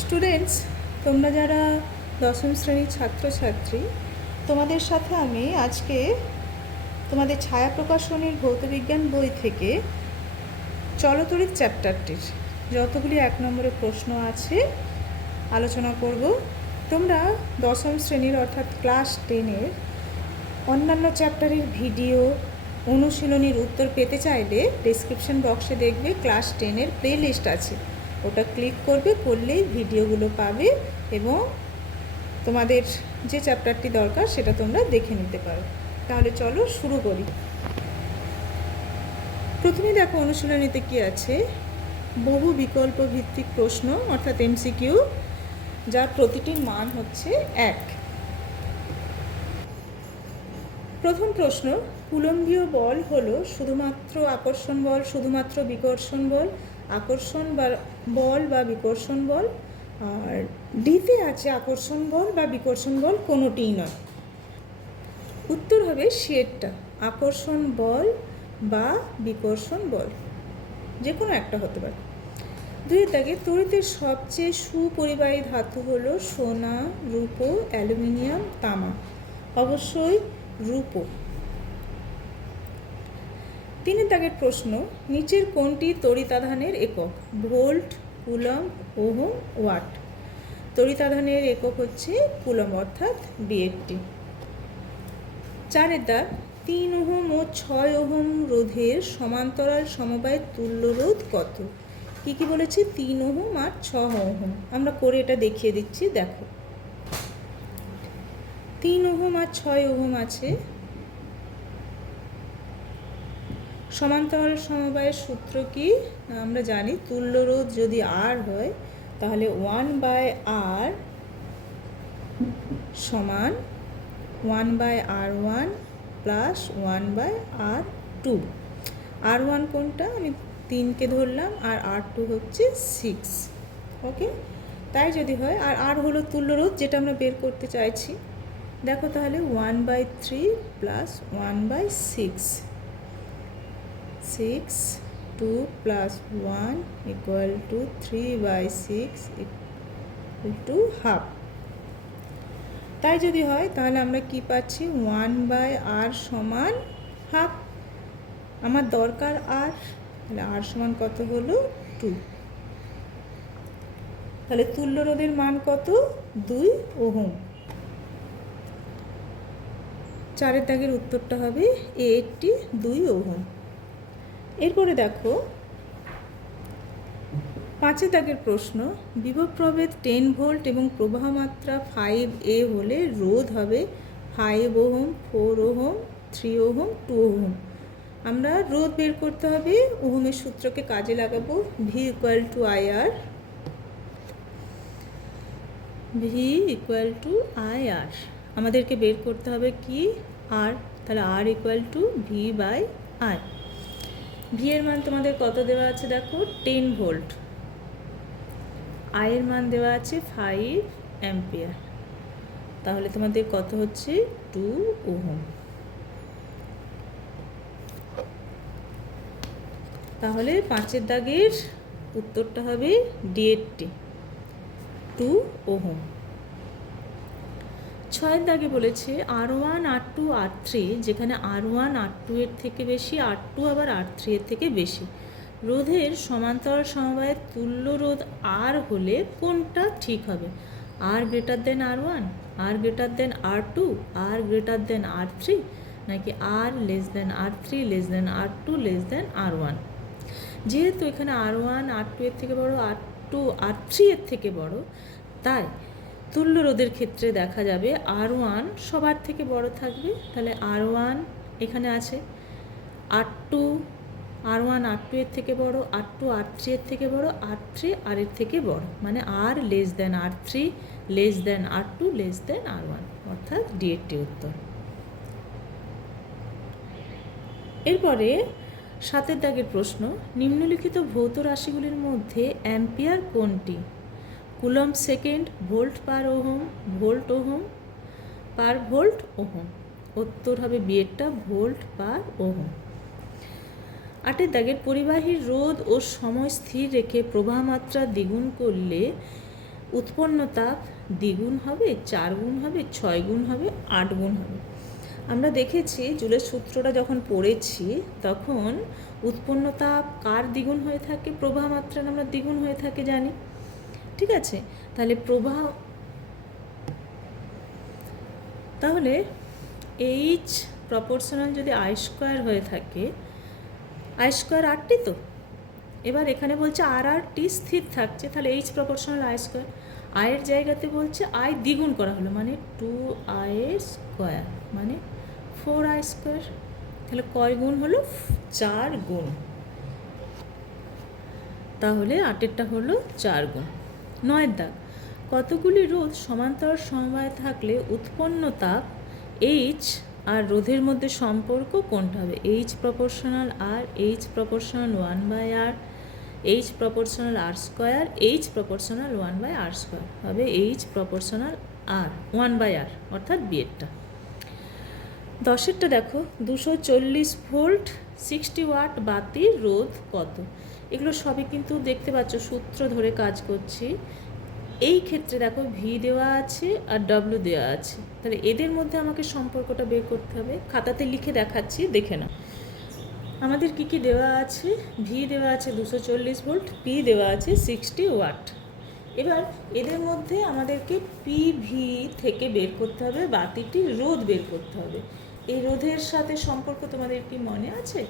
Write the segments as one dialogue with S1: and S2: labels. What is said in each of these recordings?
S1: Students তোমরা যারা দশম শ্রেণির ছাত্রছাত্রী, তোমাদের সাথে আমি আজকে তোমাদের ছায়া প্রকাশনীর ভৌতবিজ্ঞান বই থেকে চলতরিত চ্যাপ্টারটির যতগুলি এক নম্বরের প্রশ্ন আছে আলোচনা করব। তোমরা দশম শ্রেণির অর্থাৎ ক্লাস টেনের অন্যান্য চ্যাপ্টারের ভিডিও অনুশীলনীর উত্তর পেতে চাইলে ডিসক্রিপশন বক্সে দেখবে ক্লাস টেনের প্লে লিস্ট আছে। ওটা ক্লিক করবে, করলেই ভিডিওগুলো পাবে এবং তোমাদের যে চ্যাপ্টারটি দরকার সেটা তোমরা দেখে নিতে পারো। তাহলে চলো শুরু করি। প্রথমে দেখো অনুশীলনীতে কি আছে? বহু বিকল্প ভিত্তিক প্রশ্ন, অর্থাৎ এমসিকিউ যার প্রতিটির মান হচ্ছে এক। প্রথম প্রশ্ন, কুলম্বীয় বল হলো শুধুমাত্র আকর্ষণ বল, শুধুমাত্র বিকর্ষণ বল আকর্ষণ বা বল বা বিকর্ষণ বল, আর ডিতে আছে আকর্ষণ বল বা বিকর্ষণ বল কোনোটিই নয়। উত্তর হবে শেডটা, আকর্ষণ বল বা বিকর্ষণ বল যে কোনো একটা হতে পারে। দুইয়ের দাগে তড়িতের সবচেয়ে সুপরিবাহী ধাতু হলো সোনা, রূপো, অ্যালুমিনিয়াম, তামা। অবশ্যই রূপো। তিনের দাগের প্রশ্ন, নিচের কোনটি তড়িতাধানের একক? Volt coulomb ohm, watt. তড়িতাধানের একক হচ্ছে কুলম অর্থাৎ বিএডটি চারের দাগ, তিন ওহম ও ছয় ওহম রোধের সমান্তরাল সমবায় তুল্য রোধ কত? কি কি বলেছে? তিন ওহম আর ছ ওহম। আমরা করে এটা দেখিয়ে দিচ্ছি, দেখো। তিন ওহম আর ছয় ওহম আছে সমান্তরাল সমবায়ের সূত্র কি? আমরা জানি। তুল্য রোধ যদি আর হয়, তাহলে ওয়ান বাই আর সমান one by R one plus one by R two R one কোনটা? আমি তিনকে ধরলাম, আর আর টু হচ্ছে সিক্স ওকে তাই যদি হয়, আর আর হলো তুল্য রোধ, যেটা আমরা বের করতে চাইছি। দেখো তাহলে one by three plus one by six six two plus one equal to three by six to half তাই যদি হয়, তাহলে আমরা কি পাচ্ছি? ওয়ান বাই আর সমান হাফ আমার দরকার আর তাহলে আর সমান কত হলো? টু তাহলে তুল্য রোধের মান কত? দুই ওহম। চারের দাগের উত্তরটা হবে এইটটি দুই ওহম। এরপরে দেখো, পাঁচে দাগের প্রশ্ন বিভব প্রভেদ টেন ভোল্ট এবং প্রবাহ মাত্রা ফাইভ এ হলে রোধ হবে five ohm four ohm three ohm two ohm. আমরা রোধ বের করতে হবে, ওহমের সূত্রকে কাজে লাগাবো V equal to I R V equal to I R আমাদেরকে বের করতে হবে কি? আর তাহলে R equal to V by I V এর মান তোমাদের কত দেওয়া আছে দেখো? টেন ভোল্ট আয়ের মান দেওয়া আছে ফাইভ অ্যাম্পিয়ার তাহলে তোমাদের কত হচ্ছে? Two ohm. তাহলে পাঁচের দাগের উত্তরটা হবে ডিএডটি টু ওহম। ছয়ের দাগে বলেছে আর one, R two, R three, যেখানে আর ওয়ান, আর টু এর থেকে বেশি, আর টু আবার আর থ্রি এর থেকে বেশি। রোধের সমান্তরাল সমবায়ের তুল্য রোধ আর হলে কোনটা ঠিক হবে? R greater than R one, R greater than R two, R greater than R three, নাকি R less than R three less than R two less than R one? যেহেতু এখানে আর ওয়ান, আর টু এর থেকে বড়, আর two, R three এর থেকে বড়, তাই তুল্য রোধের ক্ষেত্রে দেখা যাবে আর ওয়ান সবার থেকে বড় থাকবে। তাহলে আর ওয়ান এখানে আছে। R two R one R two এর থেকে বড় আর টু আর থ্রি এর থেকে বড় আর থ্রি আর এর থেকে বড়। মানে R less than R three less than R two less than R one অর্থাৎ ডিএডটি উত্তর। এরপরে সাতের দাগের প্রশ্ন, নিম্নলিখিত ভৌত রাশিগুলির মধ্যে অ্যাম্পিয়ার কোনটি? Coulomb second, volt per ohm, volt ohm, per volt ohm. উত্তর হবে বিয়েরটা ভোল্ট পার ওহম। আটের দাগের পরিবাহীর রোধ ও সময় স্থির রেখে প্রবাহ মাত্রা দ্বিগুণ করলে উৎপন্ন তাপ দ্বিগুণ হবে, চার গুণ হবে, ছয় গুণ হবে, আট গুণ হবে। আমরা দেখেছি জুলের সূত্রটা যখন পড়েছি, তখন উৎপন্ন তাপ কার দ্বিগুণ হয়ে থাকে? প্রবাহ মাত্রার আমরা দ্বিগুণ হয়ে থাকে জানি। ঠিক আছে? তাহলে প্রবাহ তাহলে এইচ প্রপোর্শনাল যদি আই স্কোয়ার হয়ে থাকে আই স্কোয়ার আটটি তো? এবার এখানে বলছে আর আর টি স্থির থাকছে, তাহলে এইচ প্রপোর্শনাল আই স্কোয়ার আয়ের জায়গাতে বলছে আই দ্বিগুণ করা হলো মানে টু আই স্কোয়ার মানে ফোর আই স্কোয়ার তাহলে কয় গুণ হলো? চার গুণ। তাহলে আটেরটা হলো চার গুণ। নয়ের দাগ। কতগুলি রোধ সমান্তর সমবায় থাকলে উৎপন্ন তাপ এইচ আর রোধের মধ্যে সম্পর্ক কোনটা হবে? H proportional R H proportional one by R H proportional R square H proportional one by R square হবে H proportional R one by R অর্থাৎ বিয়েরটা দশেরটা দেখো। দুশো চল্লিশ ভোল্ট সিক্সটি ওয়াট বাতির রোধ কত? এগুলো সবই কিন্তু দেখতে পাচ্ছ, সূত্র ধরে কাজ করছি। এই ক্ষেত্রে দেখো ভি দেওয়া আছে আর ডব্লিউ দেওয়া আছে। তাহলে এদের মধ্যে আমাকে সম্পর্কটা বের করতে হবে। খাতাতে লিখে দেখাচ্ছি, দেখে না আমাদের কি কি দেওয়া আছে? ভি দেওয়া আছে দুশো চল্লিশ ভোল্ট পি দেওয়া আছে সিক্সটি ওয়াট। এবার এদের মধ্যে আমাদেরকে পি ভি থেকে বের করতে হবে বাতিটির রোধ বের করতে হবে। এই রোধের সাথে সম্পর্ক তোমাদের কি মনে আছে?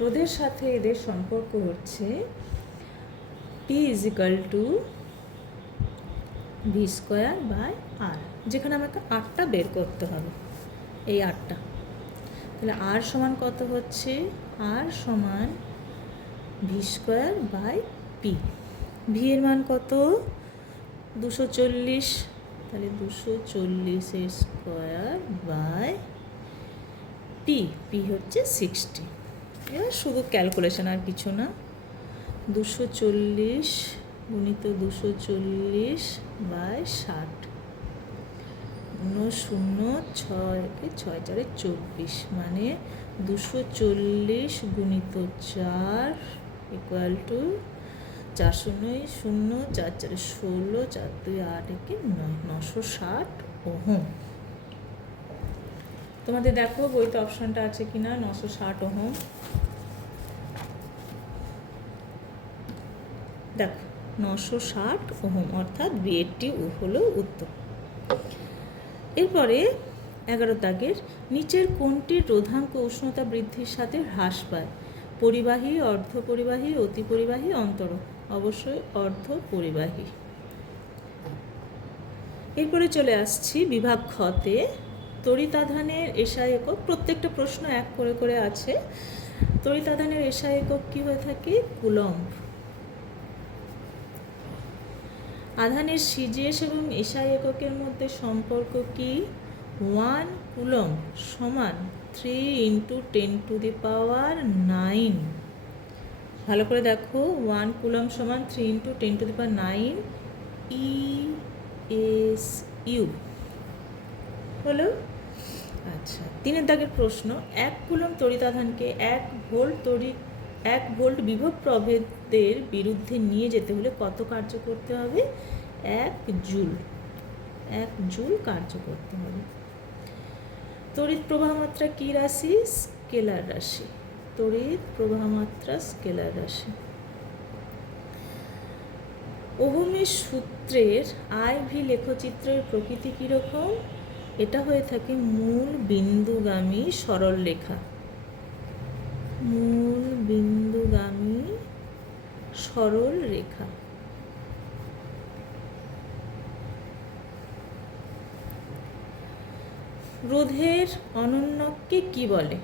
S1: রোধের সাথে এদের সম্পর্ক হচ্ছে P equal to V square by R যেখানে আমাকে আটটা বের করতে হবে, এই আটটা তাহলে আর সমান কত হচ্ছে? আর সমান V square by P V এর মান কত? দুশো চল্লিশ। তাহলে দুশো চল্লিশের স্কোয়ার বাই পি পি হচ্ছে সিক্সটি শুধু ক্যালকুলেশন আর কিছু না। দুশো চল্লিশ গুণিত দুশো চল্লিশ বাই ষাট। শূন্য ছয়কে ছয় চারে চব্বিশ। মানে দুশো চল্লিশ গুণিত চার ইকুয়াল টু চার শূন্য শূন্য, চার চারে ষোলো, চার দুই আট একে নয়, নশো ষাট ওহম। তোমাদের দেখো বইতে অপশনটা আছে কিনা, নশো ষাট ওহম। দেখো, নশো ষাট ওহম, অর্থাৎ বিএডটি হলো উত্তর। এরপরে এগারো দাগের, নিচের কোনটির রোধাঙ্ক উষ্ণতা বৃদ্ধির সাথে হ্রাস পায়? পরিবাহী অর্ধ পরিবাহী অতি পরিবাহী অন্তর, অবশ্যই অর্ধ পরিবাহী এরপরে চলে আসছি বিভাগ খতে তড়িতাধানের এসা একক, প্রত্যেকটা প্রশ্ন এক করে করে আছে। তরিতাধানের এসা একক কী হয়ে থাকে? কুলম্ব। আধানের সিজিএস এবং এসআই এককের মধ্যে সম্পর্ক কি? ওয়ান কুলম সমান three into ten to the power nine. ভালো করে দেখো, ওয়ান কুলম সমান three into ten to the power nine E S U. হলো? আচ্ছা তিনের দাগের প্রশ্ন, এক কুলম তড়িতাধানকে এক ভোল্ট তড়িৎ এক ভোল্ট বিভব প্রভেদের বিরুদ্ধে নিয়ে যেতে হলে কত কার্য করতে হবে? এক জুল এক জুল কার্য করতে হবে। তড়িৎ প্রবাহ মাত্রা কী রাশি? স্কেলার রাশি। তড়িৎ প্রবাহ মাত্রা স্কেলার রাশি। ওহমের সূত্রের আই ভি লেখচিত্রের প্রকৃতি কীরকম? এটা হয়ে থাকে মূল বিন্দুগামী সরল রেখা। মূল বিন্দুগামী সরল রেখা। রোধের অনন্যককে কি বলে?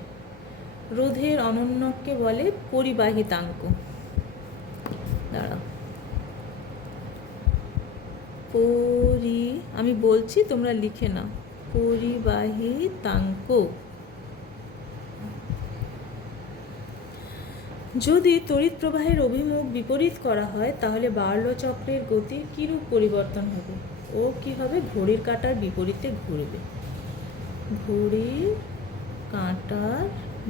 S1: রোধের অনন্যককে বলে পরিবাহিতাঙ্ক। দাঁড়াও। পরি আমি বলছি তোমরা লিখে নাও। পরিবাহিতাঙ্ক যদি তড়িৎ প্রবাহের অভিমুখ বিপরীত করা হয়, তাহলে বার্লো চক্রের গতি কীরূপ পরিবর্তন হবে? ও কি হবে? ঘড়ির কাঁটার বিপরীতে ঘুরবে। ঘড়ির কাঁটার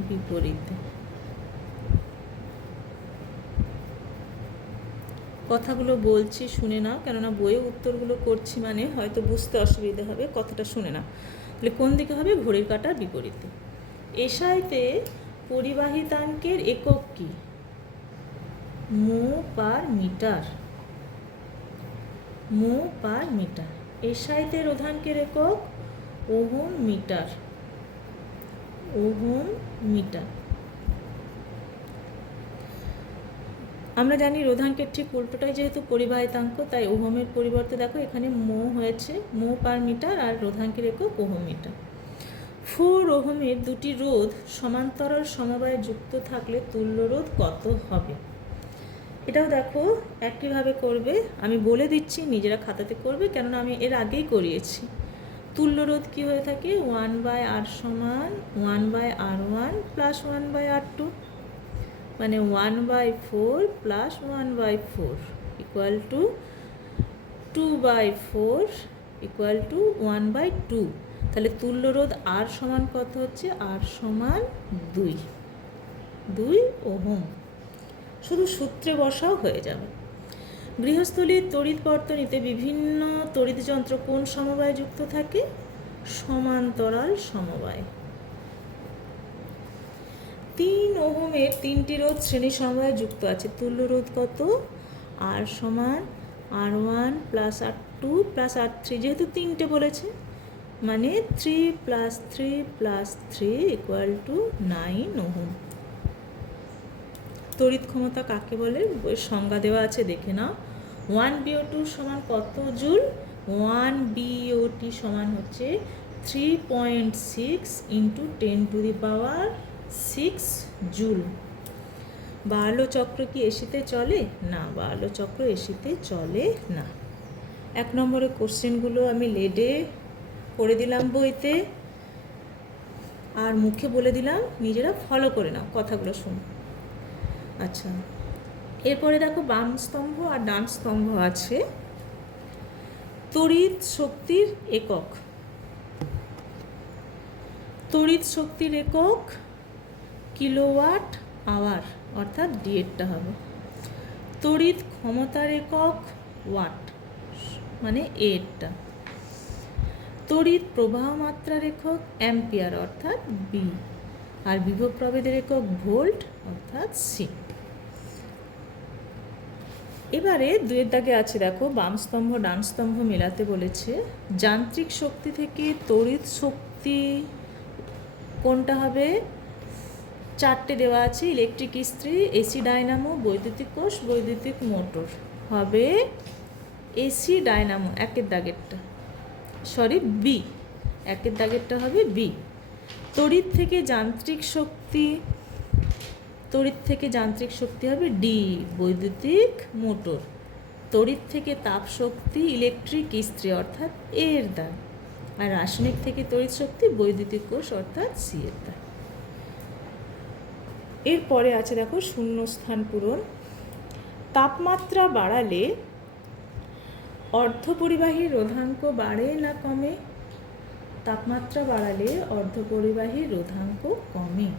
S1: বিপরীতে। কথাগুলো বলছি, শুনে নাও। কেননা বইয়ে উত্তরগুলো করছি মানে হয়তো বুঝতে অসুবিধা হবে, কথাটা শুনে নাও। তাহলে কোন দিকে হবে? ঘড়ির কাঁটার বিপরীতে। এসআইতে পরিবাহিতাঙ্কের একক কি? মো পার মিটার। মো পার মিটার। এসআইতে রোধাঙ্কের একক ওহম মিটার। Ohm metre. আমরা জানি রোধাঙ্কের ঠিক উল্টোটাই যেহেতু পরিবাহিতাঙ্ক, তাই ওহমের পরিবর্তে দেখো এখানে মো হয়েছে, মো পার মিটার আর রোধাঙ্কের একক ওহম মিটার। ফোর ওহমের দুটি রোধ সমান্তরাল সমবায়ে যুক্ত থাকলে তুল্য রোধ কত হবে? এটাও দেখো একইভাবে করবে, আমি বলে দিচ্ছি, নিজেরা খাতাতে করবে, কেননা আমি এর আগেই করিয়েছি। তুল্য রোধ কী হয়ে থাকে? ওয়ান বাই আর সমান one by R one plus one by R two. মানে one by four plus one by four equal to two by four equal to one by two তাহলে তুল্য রোধ আর সমান কত হচ্ছে? আর সমান দুই। দুই ওহম। শুধু সূত্রে বসাও হয়ে যাবে। গৃহস্থলীর তড়িৎ বর্তনীতে বিভিন্ন তড়িৎ যন্ত্র কোন সমবায় যুক্ত থাকে? সমান্তরাল সমবায়। তিন ওহমের তিনটি রোধ শ্রেণি সমবায়ে যুক্ত আছে। তুল্য রোধ কত? আর সমান R one plus R two plus R three যেহেতু তিনটে বলেছে মানে three plus three plus three equal to nine ohm. তড়িৎ ক্ষমতা কাকে বলে? বইয়ের সংজ্ঞা দেওয়া আছে, দেখে নাও। ওয়ান বিও টু সমান কত জুল? ওয়ান বিওটি সমান হচ্ছে three point six into ten to the power six joule. Barlow চক্র কি এসিতে চলে? না বার্লো চক্র এসিতে চলে না। এক নম্বরের কোশ্চেনগুলো আমি লেডে করে দিলাম বইতে। আর মুখে বলে দিলাম, নিজেরা ফলো করে নাও কথাগুলো শুনো। আচ্ছা এরপরে দেখো বাম স্তম্ভ আর ডান স্তম্ভ আছে। তড়িৎ শক্তির একক। তড়িৎ শক্তির একক কিলোওয়াট আওয়ার, অর্থাৎ ডিএটটা হবে। তড়িৎ ক্ষমতার একক ওয়াট মানে এরটা তড়িৎ প্রবাহ মাত্রার একক অ্যাম্পিয়ার অর্থাৎ বি আর বিভব প্রভেদের একক ভোল্ট অর্থাৎ সি এবারে দুয়ের দাগে আছে, দেখো, বাম স্তম্ভ, ডান স্তম্ভ মেলাতে বলেছে, যান্ত্রিক শক্তি থেকে তড়িৎ শক্তি কোনটা হবে? চারটে দেওয়া আছে ইলেকট্রিক ইস্ত্রি, এসি ডায়নামো, বৈদ্যুতিক কোষ, বৈদ্যুতিক মোটর। হবে এসি ডায়নামো, একের দাগেরটা। সরি বি একের দাগেরটা হবে বি তড়িৎ থেকে যান্ত্রিক শক্তি, তড়িৎ থেকে যান্ত্রিক শক্তি হবে ডি বৈদ্যুতিক মোটর। তড়িৎ থেকে তাপ শক্তি ইলেকট্রিক ইস্ত্রি, অর্থাৎ এর দাগ। আর রাসায়নিক থেকে তড়িৎ শক্তি, বৈদ্যুতিক কোষ, অর্থাৎ সি এর দাগ। এরপরে আছে দেখো শূন্যস্থান পূরণ। তাপমাত্রা বাড়ালে অর্ধপরিবাহী রোধাঙ্ক বাড়ে না কমে? তাপমাত্রা বাড়ালে অর্ধপরিবাহী রোধাঙ্ক কমে।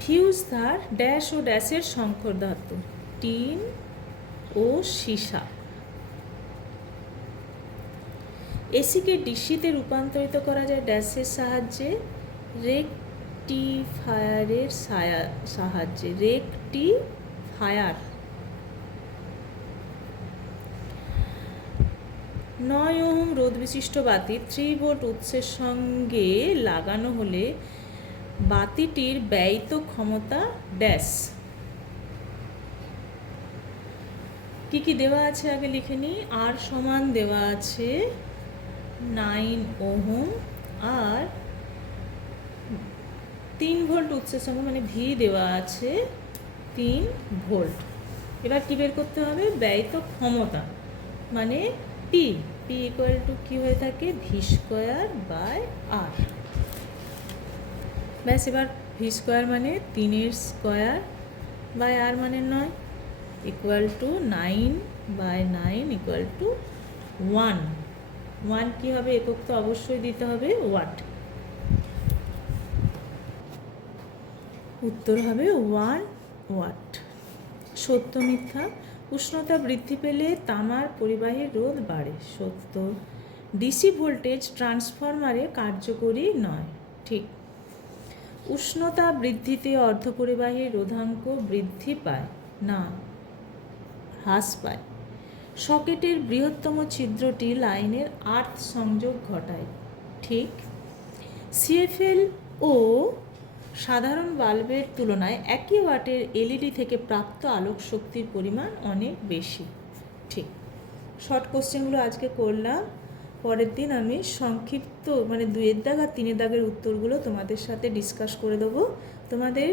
S1: ফিউজ তার ড্যাশ ও ড্যাশের সংকর ধাতু, টিন ও সীসা। এসিকে ডিসিতে রূপান্তরিত করা যায় ড্যাশের সাহায্যে, রেকটিফায়ারের সাহায্যে, রেকটিফায়ার। নয় ওহম রোধ বিশিষ্ট বাতি থ্রি ভোল্ট উৎসের সঙ্গে লাগানো হলে বাতিটির ব্যয়িত ক্ষমতা ড্যাশ। কি কি দেওয়া আছে আগে লিখে নিই? আর সমান দেওয়া আছে নাইন ওহম আর তিন ভোল্ট উৎসের সঙ্গে মানে ভি দেওয়া আছে তিন ভোল্ট। এবার কী বের করতে হবে? ব্যয়িত ক্ষমতা। মানে পি পি ইকুয়াল টু কী হয়ে থাকে? ভি স্কোয়ার বাই আর ব্যাস, এবার ভি স্কোয়ার মানে তিনের স্কোয়ার বাই আর মানে নয়। Equal to nine by nine equal to one one কী হবে? একক তো অবশ্যই দিতে হবে। ওয়াট উত্তর হবে ওয়ান ওয়াট সত্য মিথ্যা। উষ্ণতা বৃদ্ধি পেলে তামার পরিবাহী রোধ বাড়ে। সত্য। ডিসি ভোল্টেজ ট্রান্সফরমারে কার্যকরী নয়। ঠিক। উষ্ণতা বৃদ্ধিতে অর্ধপরিবাহী রোধাঙ্ক বৃদ্ধি পায়। না, হ্রাস পায়। সকেটের বৃহত্তম ছিদ্রটি লাইনের আর্থ সংযোগ ঘটায়। ঠিক সিএফএল ও সাধারণ বাল্বের তুলনায় একই ওয়াটের এলইডি থেকে প্রাপ্ত আলোক শক্তির পরিমাণ অনেক বেশি। ঠিক শর্ট কোশ্চেনগুলো আজকে করলাম। পরের দিন আমি সংক্ষিপ্ত মানে দুয়ের দাগ আর তিনের দাগের উত্তরগুলো তোমাদের সাথে ডিসকাস করে দেবো। তোমাদের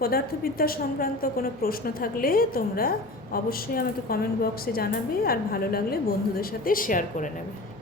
S1: পদার্থবিদ্যা সংক্রান্ত কোনো প্রশ্ন থাকলে তোমরা অবশ্যই আমাকে কমেন্ট বক্সে জানাবে আর ভালো লাগলে বন্ধুদের সাথে শেয়ার করে নেবে।